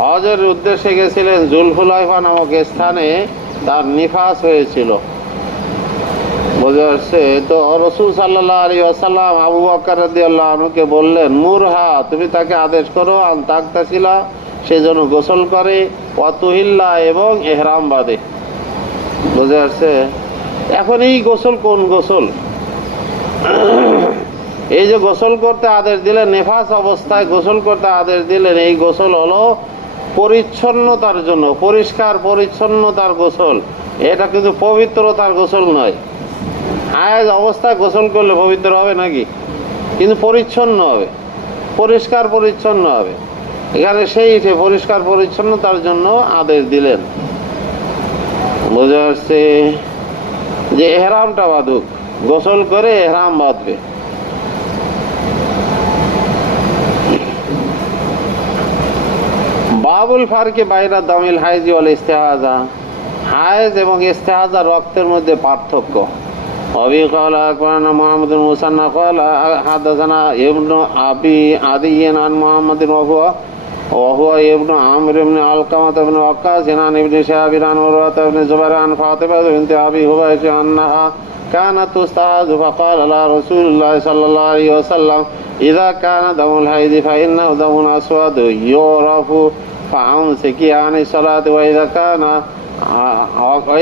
হজের উদ্দেশ্যে গেছিলেন, জুলহুলাইফা নামক স্থানে তার নিফাস হয়েছিল, বোঝা যাচ্ছে? তো রাসূল সাল্লাল্লাহু আলাইহি ওয়াসাল্লাম আবু বকর রাদিয়াল্লাহু আনহুকে বললেন, মুরহা, তুমি তাকে আদেশ করো, আন তাগতাসিলা, সে যেন গোসল করে, ওয়া তুহিল্লা, এবং ইহরাম বাঁধে, বোঝা যাচ্ছে? এখন এই গোসল কোন গোসল? এই যে গোসল করতে আদেশ দিলেন, নেফাস অবস্থায় গোসল করতে আদেশ দিলেন, এই গোসল হলো পরিচ্ছন্নতার জন্য, পরিষ্কার পরিচ্ছন্নতার গোসল। এটা কিন্তু পবিত্রতার গোসল নয়। হায়েজ অবস্থায় গোসল করলে পবিত্র হবে নাকি? কিন্তু পরিচ্ছন্ন হবে, পরিষ্কার পরিচ্ছন্ন হবে। এখানে সেই পরিষ্কার পরিচ্ছন্নতার জন্য আদেশ দিলেন। বোঝা যাচ্ছে যে এহরামটা বাঁধুক, গোসল করে এহরাম বাঁধবে। বাবুল ফারকে বাইরা দামিল হাইজ ওয়াল ইস্তেহাজা, হায়েজ এবং ইস্তেহাজা রক্তের মধ্যে পার্থক্য। অবি ক্বালা আকবারানা মুহাম্মাদুল মুসান্না ক্বালা হাদাসানা ইবনু আবি আদিয়্যান আন মুহাম্মাদিন ওয়া হুয়া ইবনু আমর ইবনে আলকামা ইবনে ওয়াক্কাস আন ইবনে শিহাব আন উরওয়া ইবনে জুবাইর আন ফাতিমা বিনত আবি হুবাইশ আন্নাহা কানাত তুস্তাহাযু ফাকালা লা রাসূলুল্লাহ সাল্লাল্লাহু আলাইহি ওয়াসাল্লাম ইযা কানা দামুল হাইদি ফাইন্নাহু দামুন আসওয়াদ ইউরাফু ফাআমসিকি আনি সালাতি ওয়া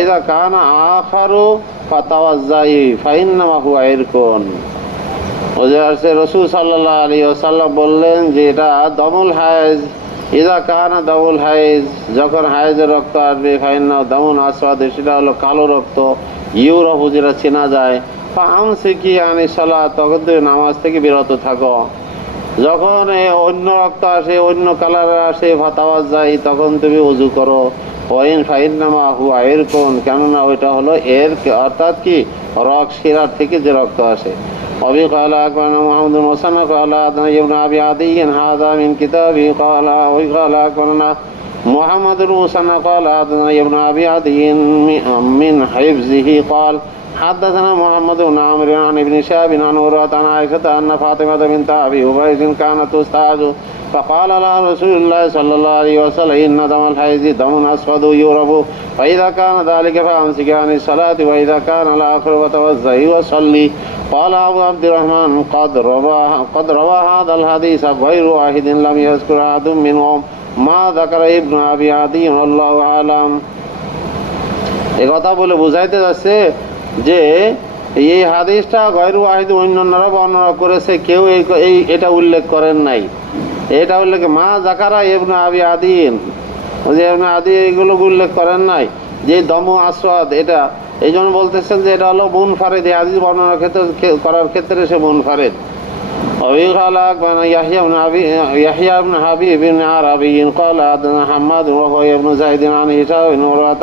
ইযা কানা আখারু ফাতাওয়াজ্জাই ফাইন্নামা হুয়া ইরকুন। রাসূল সাল্লাল্লাহু আলাইহি ওয়াসাল্লাম বললেন যে এটা দামুল হাইজ, ইযা কানা দামুল হাইজ, যখন হাইজের রক্ত আসবে, ফাইন্নাহু দামুন আসওয়াদ, সেটা হলো কালো রক্ত, ইউরাফু, যেটা চেনা যায়, ফাআমসিকি আনি সালাত, তখন তুমি নামাজ থেকে বিরত থাকো। যখন অন্য রক্ত আসে, অন্য কালারে আসে, ফাতাওয়াজ্জাই, তখন তুমি ওযু করো। ওয়াইন ফাইন্নামা হুয়া ইরকুন, কেননা ওইটা হলো এর, অর্থাৎ কি রক শিরার থেকে যে রক্ত আসে। অবি ক্বালা আকবারানা মুহাম্মাদুল মুসান্না ক্বালা হাদাসানা ইবনু আবি আদিয়্যান হাযা মিন কিতাবি ক্বালা ওয়া ক্বালা আকবারানা মুহাম্মাদুল মুসান্না ক্বালা হাদাসানা ইবনু আবি আদিয়্যান মিন হিফযিহি ক্বাল حدثنا محمد بن عمرو عن ابن شهاب عن عروة عن عائشة أن فاطمة بنت أبي حبيش كانت تستعاذ فقال لها رسول الله صلى الله عليه وسلم إن دم الحيض دم أسود يورب فإذا كان ذلك فأمسكي عن الصلاة وإذا كان الآخر فتوضئي وصلي. قال أبو عبد الرحمن قد روى هذا الحديث غير واحد لم يذكر أحد منهم ما ذكر ابن أبي عدي والله أعلم. এই কথা বলে বুঝাইতে যাচ্ছে যে এই হাদিসটা গায়রু ওয়াহিদ, অন্যান্যরা বর্ণনা করেছে, কেউ এটা উল্লেখ করেন নাই। এটা উল্লেখ মা জাকারা ইবনে আবি আদিন, যে ইবনে আদি এগুলো উল্লেখ করেন নাই যে দমু আসওয়াদ, এটা এই জন্য বলতেছেন যে এটা হলো মুনফারিদ, এই হাদিস বর্ণনার ক্ষেত্রে করার ক্ষেত্রে সে মুনফারিদ। অবি ক্বালা আকবারানা ইয়াহইয়া ইবনে হাবিব ইবনে আরাবী ক্বালা হাদাসানা হাম্মাদ ওয়া হুয়া ইবনে যায়েদ আন হিশাম ইবনে উরওয়া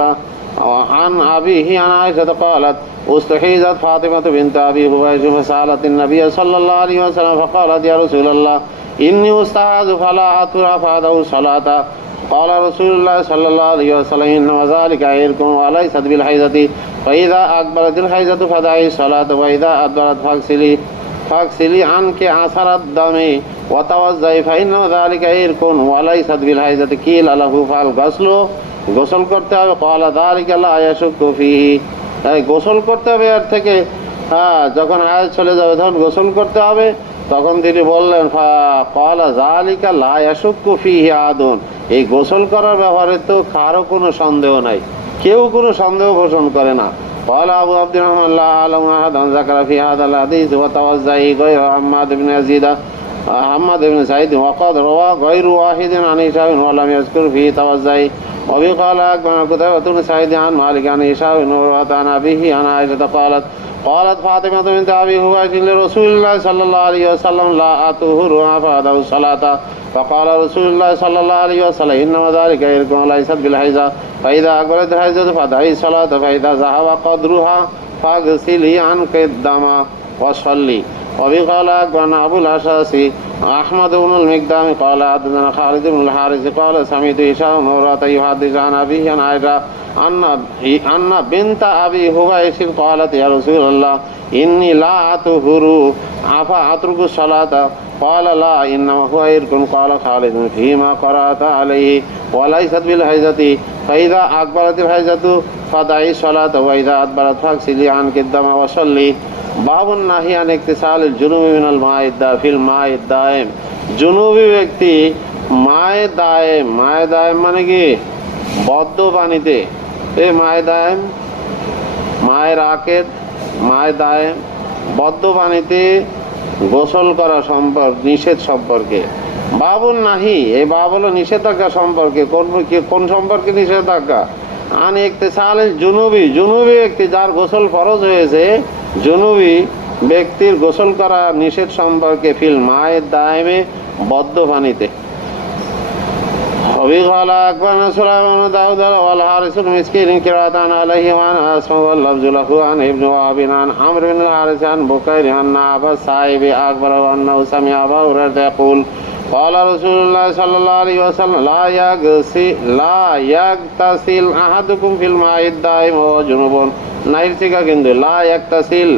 عن أبيه عن عائشة قالت استحيزت فاطمة بنت أبي حبيش فسألت النبي صلى الله عليه وسلم فقالت يا رسول الله إني أستحاذ فلا أترى فأدعو الصلاة. قال رسول الله صلى الله عليه وسلم إنما ذلك عيركم وليست بالحيضة فإذا أقبلت الحيضة فدعي الصلاة وإذا أدبرت فاغسلي عنك أثر الدم وتوضئي فإنما ذلك عيركم وليست بالحيضة. قيل له فالغسل, গোসল করতে হবে। ক্বালা যালিকা লা ইয়াশুক্কু ফীহি, গোসল করতে হবে এর থেকে, যখন হায়েজ চলে যাবে তখন গোসল করতে হবে। তখন তিনি বললেন ক্বালা যালিকা লা ইয়াশুক্কু ফীহি আহাদুন, এই গোসল করার ব্যাপারে তো কারো কোনো সন্দেহ নাই, কেউ কোনো সন্দেহ পোষণ করে না। ক্বালা আবু আব্দুর রহমান লা আ'লামু আহাদান যাকারা ফী হাযাল হাদীস ওয়া তাওয়াজ্জাহি গায়রু হাম্মাদ ইবনে ইয়াজিদ হাম্মাদ ইবনে সাঈদ ওয়া ক্বাদ রাওয়া গায়রু ওয়াহিদিন আন হিশাম ওয়া লাম ইয়াযকুর ফী তাওয়াজ্জাহি. وبه قال أكبر قتيبة بن سعيد عن مالك عن هشام بن عروة عن أبيه عن عائشة قالت فاطمة بنت أبي حبيش لرسول الله صلى الله عليه وسلم لا أطهر فأدعو الصلاة. فقال رسول الله صلى الله عليه وسلم إنما ذلك عيركم وليست بالحيضة فإذا أقبلت الحيضة فادعي الصلاة فإذا ذهب قدرها فاغسلي عنك الدم وصلي. وبه قال أكبرنا أبو الأشعث أحمد بن المقدام قال حدثنا خالد بن الحارث قال سمعت هشام بن عروة يحدث عن أبيه عن عائشة أن بنت أبي حبيش قالت يا رسول الله إني لا أطهر أفأترك الصلاة؟ قال لا إنما هو عرق. قال خالد فيما قرأت عليه وليست بالحيضة فإذا أقبلت الحيضة فدعي الصلاة وإذا أدبرت فاغسلي عنك الدم وصلي. বাবুন নাহি আন ইকতিসালিল জুনুবি মিনাল ফিল মা'id দায়েম, জুনুবি ব্যক্তি মা'id দায়েম মানে কি বদ্ধ পানিতে, মা'id দায়েম মায়ের আকেদ মা'id দায়েম বদ্ধ পানিতে গোসল করা নিষেধ সম্পর্কে। বাবুন নাহি, এই বাব হলো নিষেধাজ্ঞা সম্পর্কে। কোন সম্পর্কে নিষেধাজ্ঞা? আন ইকতিসালিল জুনুবি ব্যক্তি যার গোসল ফরজ হয়েছে, জুনুবি ব্যক্তির গোসল করা নিষেধ সম্পর্কে ফিল মা'id দায়েমে বদ্ধ পানিতে। وبه قال أخبرنا سليمان بن داود والحارث بن مسكين قراءة عليه وعن أسماء واللفظ له عن ابن وهب عن عمرو بن الحارث عن بكير عن أبا السائب أخبره أنه سمع أبا هريرة يقول قال رسول الله صلى الله عليه وسلم لا يغتسل أحدكم في الماء الدائم وهو جنوب নাইরতিকা কিন্তু লা ইয়াগতাসিল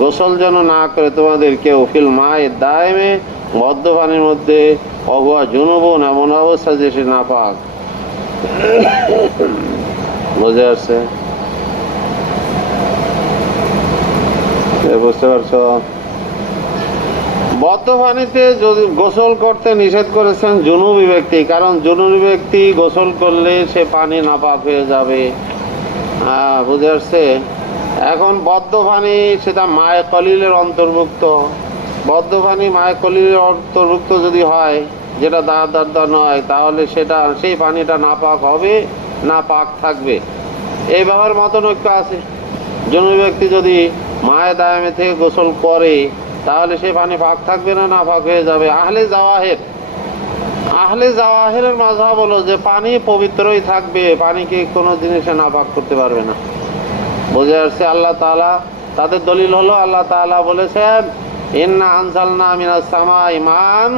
গোসল যেন না করে তোমাদের কেউ ফিল মায়ে দায়েমে মদ্য পানির মধ্যে অহুয়া জুনুবন এমন অবস্থা যে সে নাপাক। বুঝে আসছে? বুঝতে পারছো? বদ্ধ পানিতে যদি গোসল করতে নিষেধ করেছেন জুনুবি ব্যক্তি, কারণ জুনুবি ব্যক্তি গোসল করলে সে পানি নাপাক হয়ে যাবে। হ্যাঁ, বুঝে আসছে? এখন বদ্ধ পানি সেটা মায়ে কলিলের অন্তর্ভুক্ত। বদ্ধ পানি মায়ে কলিলের অন্তর্ভুক্ত যদি হয়, যেটা দাঁড় নয়, তাহলে সেটা সেই পানিটা নাপাক হবে না পাক থাকবে, এই ব্যাপারে মতনৈক্য আছে। জুনুবি ব্যক্তি যদি মায়ে দায়ামে থেকে গোসল করে তাহলে সেই পানি পাক থাকবে না নাপাক হয়ে যাবে। আহলে জাওয়াহিরের মাযহাব হলো যে পানি পবিত্রই থাকবে, পানিকে কোনো জিনিসে নাপাক করতে পারবে না। বুঝে আসছে? আল্লাহ তাআলা তাদের দলিল হলো আল্লাহ তাআলা বলেছেন ইন্না আনজালনা মিনাস সামাই মান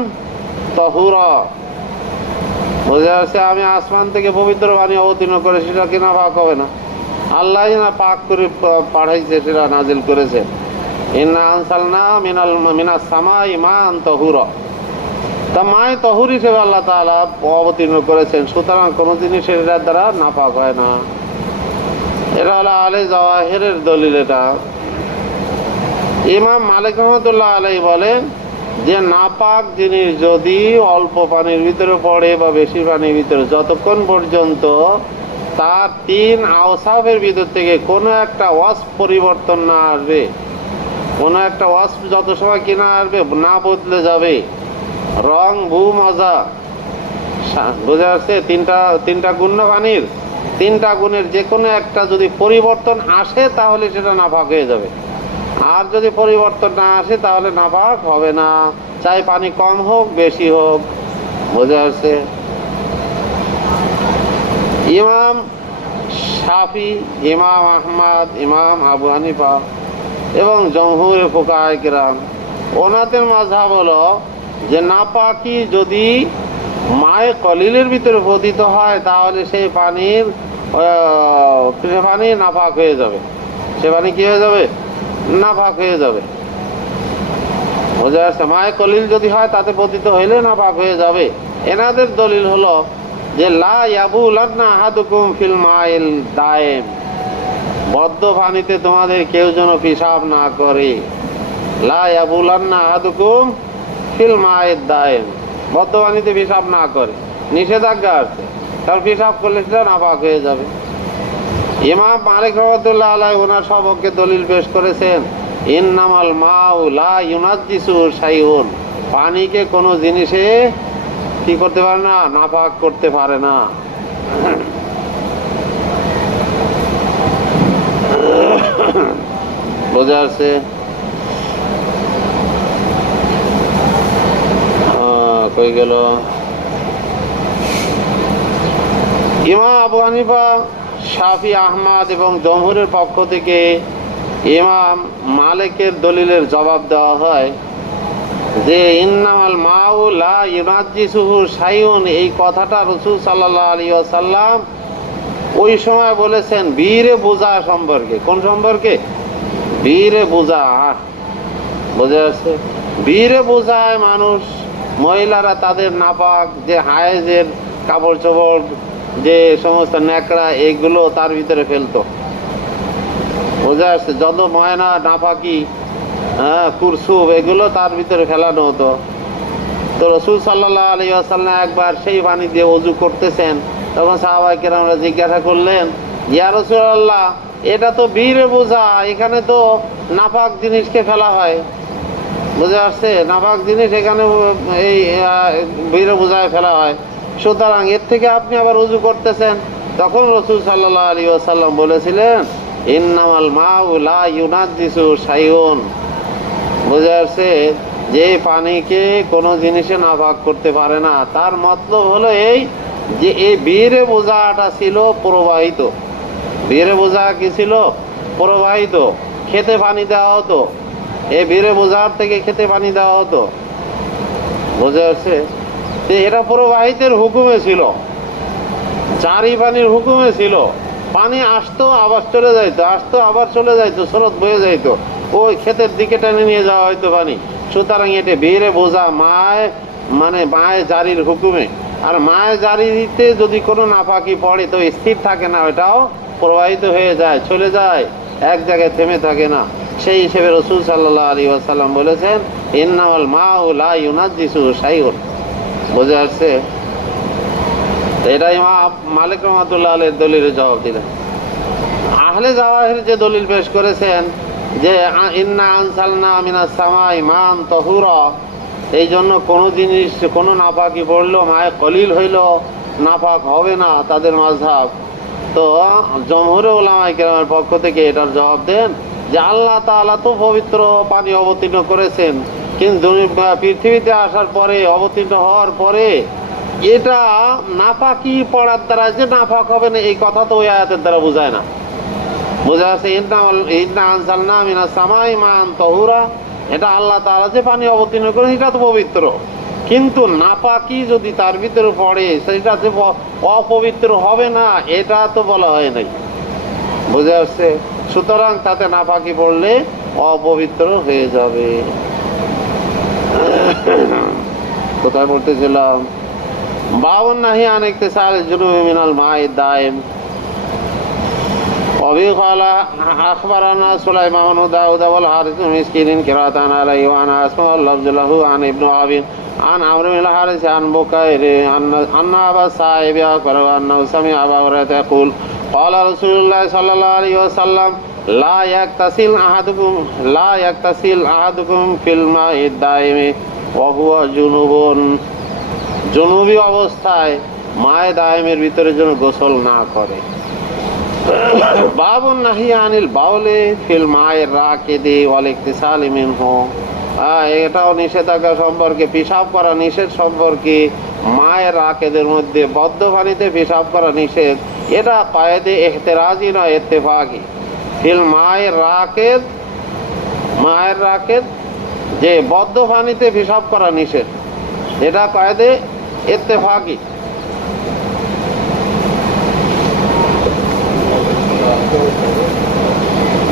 তাহুরা। বুঝে আসছে? আমি আসমান থেকে পবিত্র পানি অবতীর্ণ করে, সেটা কি নাপাক হবে না? আল্লাহ না পাক করে পাঠাইছে, সেটা নাজিল করেছে। ইন্না আনজালনা মিনাস সামাই মান তাহুরা, তা মায়ে তহুর হিসেবে আল্লাহ তাআলা অবতীর্ণ করেছেন। সুতরাং কোন জিনিসের এটার দ্বারা নাপাক হয় না। এটা হলো আহলে জাওয়াহিরের দলিল। এটা ইমাম মালিক রহমাতুল্লাহ আলাইহি বলেন যে নাপাক জিনিস যদি অল্প পানির ভিতরে পড়ে বা বেশি পানির ভিতরে, যতক্ষণ পর্যন্ত তার 3 আওসাফের ভিতর থেকে কোনো একটা ওয়াসফ পরিবর্তন না আসবে, কোনো একটা ওয়াসফ যত সময় কিনা আসবে না বদলে যাবে, রং ভূ মজা, বুঝে আসছে? তিনটা গুণ না পানির, 3টা গুণের যে কোনো একটা যদি পরিবর্তন আসে তাহলে সেটা নাপাক হয়ে যাবে। আর যদি পরিবর্তন না আসে তাহলে নাপাক হবে না, চাই পানি কম হোক বেশি হোক। বুঝে আসছে? ইমাম শাফি, ইমাম আহমদ, ইমাম আবু হানিফা এবং জমহুর ফুকাহায়ে কিরাম, ওনাদের মাযহাব হলো যে নাপাকি যদি মায়ে কলিলের ভিতরে পতিত হয় তাহলে সেই পানি নাপাক হয়ে যাবে। সে পানি কি হয়ে যাবে? নাপাক হয়ে যাবে। বুঝা যাচ্ছে? মায়ে কলিল যদি হয় তাতে পতিত হইলে নাপাক হয়ে যাবে। এনাদের দলিল হলো যে লা ইয়াবুলান্না আহাদুকুম ফিল মাইল দায়েম, বদ্ধ পানিতে তোমাদের কেউ যেন পেশাব না করে। লা ইয়াবুলান্না আহাদুকুম ফিল মাইল দায়েম, বদ্ধ পানিতে পেশাব না করে, নিষেধাজ্ঞা আছে, কারণ পেশাব করলে সেটা নাপাক হয়ে যাবে। ইমাম মালিক রহমাতুল্লাহ আলাইহি ওনার সপক্ষে দলিল পেশ করেছেন ইন্নামাল মাউ লা ইউনাজ্জিসু শাইউন, পানিকে কোনো জিনিসে কি করতে পারে না? নাপাক করতে পারে না। বোঝা যাচ্ছে? কই গেল? ইমাম আবু হানিফা, শাফি, আহমদ এবং জমহুরের পক্ষ থেকে ইমাম মালিকের দলিলের জবাব দেওয়া হয় যে ইন্নামাল মাউ লা ইউনাজ্জিসুহু শাইউন, এই কথাটা রাসূল সাল্লাল্লাহু আলাইহি ওয়াসাল্লাম ওই সময় বলেছেন বীরে বোঝা সম্পর্কে। কোন সম্পর্কে? বীরে বোঝা। বোঝা যাচ্ছে? বীরে বোঝায় মানুষ, মহিলারা তাদের নাপাক যে হায়েজের কাপড় চোপড়, যে সমস্ত ন্যাকড়া, এগুলো তার ভিতরে ফেলতো। বোঝা যাচ্ছে? যত ময়না, নাপাকি, কুরসুব, এগুলো তার ভিতরে ফেলানো হতো। তো রাসূল সাল্লাল্লাহু আলাইহি ওয়াসাল্লাম একবার সেই পানি দিয়ে ওযু করতেছেন, তখন সাহাবায়ে কেরামরা জিজ্ঞাসা করলেন, ইয়া রাসূলুল্লাহ, এটা তো বীরে বোঝা, এখানে তো নাপাক জিনিসকে ফেলা হয়। বুঝে আসছে? নাপাক জিনিস এখানে এই বীরে বোঝায় ফেলা হয়, সুতরাং এর থেকে আপনি আবার ওযু করতেছেন। তখন রাসূল সাল্লাল্লাহু আলাইহি ওয়াসাল্লাম বলেছিলেন ইন্নামাল মাউ লা ইউনাজ্জিসু শাইউন। বুঝে আসছে? যে পানিকে কোনো জিনিসে নাপাক করতে পারে না, তার মতলব হলো এই যে এই বীরে বোঝাটা ছিল প্রবাহিত, বীরে বোঝা কি ছিল? প্রবাহিত। খেতে পানি দেওয়া হতো, এই বীরে বোঝার থেকে খেতে পানি দেওয়া হতো, বোঝা যাচ্ছে? এটা প্রবাহিতের হুকুমে ছিল, জারি পানির হুকুমে ছিল। পানি আসতো আবার চলে যাইতো, আসতো আবার চলে যাইতো, স্রোত বয়ে যাইতো, ওই ক্ষেতের দিকে টেনে নিয়ে যাওয়া হয়তো পানি। সুতরাং এটা বীরে বোঝা মায় মানে মায় জারির হুকুমে। আর মায় জারিতে যদি কোনো নাপাকি পড়ে তো স্থির থাকে না, ওটাও প্রবাহিত হয়ে যায়, চলে যায়, এক জায়গায় থেমে থাকে না। সেই হিসেবে রাসূল সাল্লাল্লাহু আলাইহি ওয়াসাল্লাম বলেছেন, ইন্নামাল মাউ লা ইউনাজ্জিসুহু শাইউন। বোঝা যাচ্ছে? এটা ইমাম মালিক রহমাতুল্লাহ আলাইহির দলিলের জবাব দিলেন। আহলে জাওয়াহির যে দলিল পেশ করেছেন যে ইন্না আনসালনা মিনাস সামাই মান তাহুরা, এই জন্য কোনো জিনিস কোনো নাপাকি পড়লো মায়ে কলিল হইল নাপাক হবে না, তাদের মাযহাব। তো জমহুরে উলামায়ে কেরামের পক্ষ থেকে এটার জবাব দেন যে আল্লাহ তাআলা তো পবিত্র পানি অবতীর্ণ করেছেন, কিন্তু পৃথিবীতে আসার পরে, অবতীর্ণ হওয়ার পরে এটা নাপাকি পড়ার দ্বারা যে নাপাক হবে না, এই কথা তো ওই আয়াতের দ্বারা বোঝায় না। বোঝা যাচ্ছে ইন্না আনজালনা মিনাস সামাই মান তাহুরা, এটা আল্লাহ তাআলা যে পানি অবতীর্ণ করেন এটা তো পবিত্র, কিন্তু নাপাকি যদি তার ভিতরে পড়ে সেটা যে অপবিত্র হবে না এটা তো বলা হয় নাই। বোঝা যাচ্ছে? সুতরাং তাতে নাপাকি পড়লে অপবিত্র হয়ে যাবে। কোথায় বলতেছিলাম? বাউন নাহি আন ইকতিসাল জুনুবি মিনাল মা'i দাইম। وبه قال أخبرنا سليمان بن داود والحارث بن مسكين قراءة عليه وأنا أسمع اللفظ له عن ابن وهب عن عمرو بن الحارث عن بكير أن أبا السائب أخبره أنه سمع أبا هريرة يقول قال رسول الله صلى الله عليه وسلم لا يغتسل أحدكم في الماء الدائم وهو جنوب। জুনুবি অবস্থায় মায়ে দায়েমের ভিতরে যেন গোসল না করে। বাবুন নাহি আনিল বাউলে ফিল মায়ের রাকিদি ওয়াল ইকতিসালি মিনহু, এটাও নিষেধাজ্ঞা সম্পর্কে, পেশাব করা নিষেধ সম্পর্কে। মায়ের রাকেদের মধ্যে বদ্ধ পানিতে পেশাব করা নিষেধ, এটা কায়েদে ইহতিরাজি নয়, ইত্তেফাকি। ফিল মায়ের রাকেদ, মায়ের রাকেদ যে বদ্ধ পানিতে পেশাব করা নিষেধ, এটা কায়েদে ইত্তেফাকি।